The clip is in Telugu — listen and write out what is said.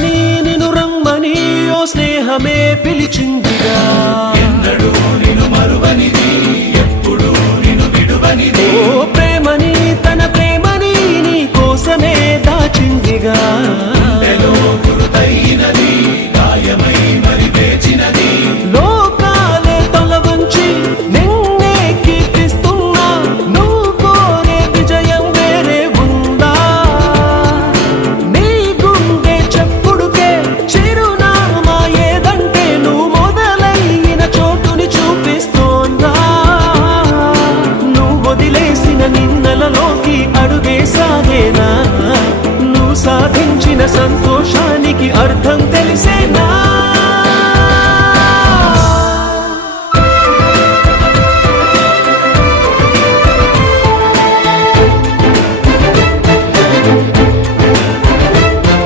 రమ్మని నిన్ను రమ్మని ఓ స్నేహమే పిలిచిందిగా. ఎన్నడూ నిన్ను మరువనిది, ఎప్పుడు నిన్ను విడువనిది. ఓ ప్రేమని తన ప్రేమని నీ కోసమే దాచిందిగా. గుండెలో గురుతైనది, గాయమై మరి వేచినది. లోకాలే తల వంచి నిన్నే కీర్తిస్తున్నా, నువ్వు కోరే విజయం వేరే ఉందా? నీ గుండె చెప్పుడుకే చిరునామా ఏదంటే నువ్వు మొదలైన చోటుని చూపిస్తోందా? నువ్వు వదిలేసిన నిన్నలలోకి అడుగేసాగేనా? నువ్వు సాధించిన సంతోషానికి అర్థం తెలిసేనా?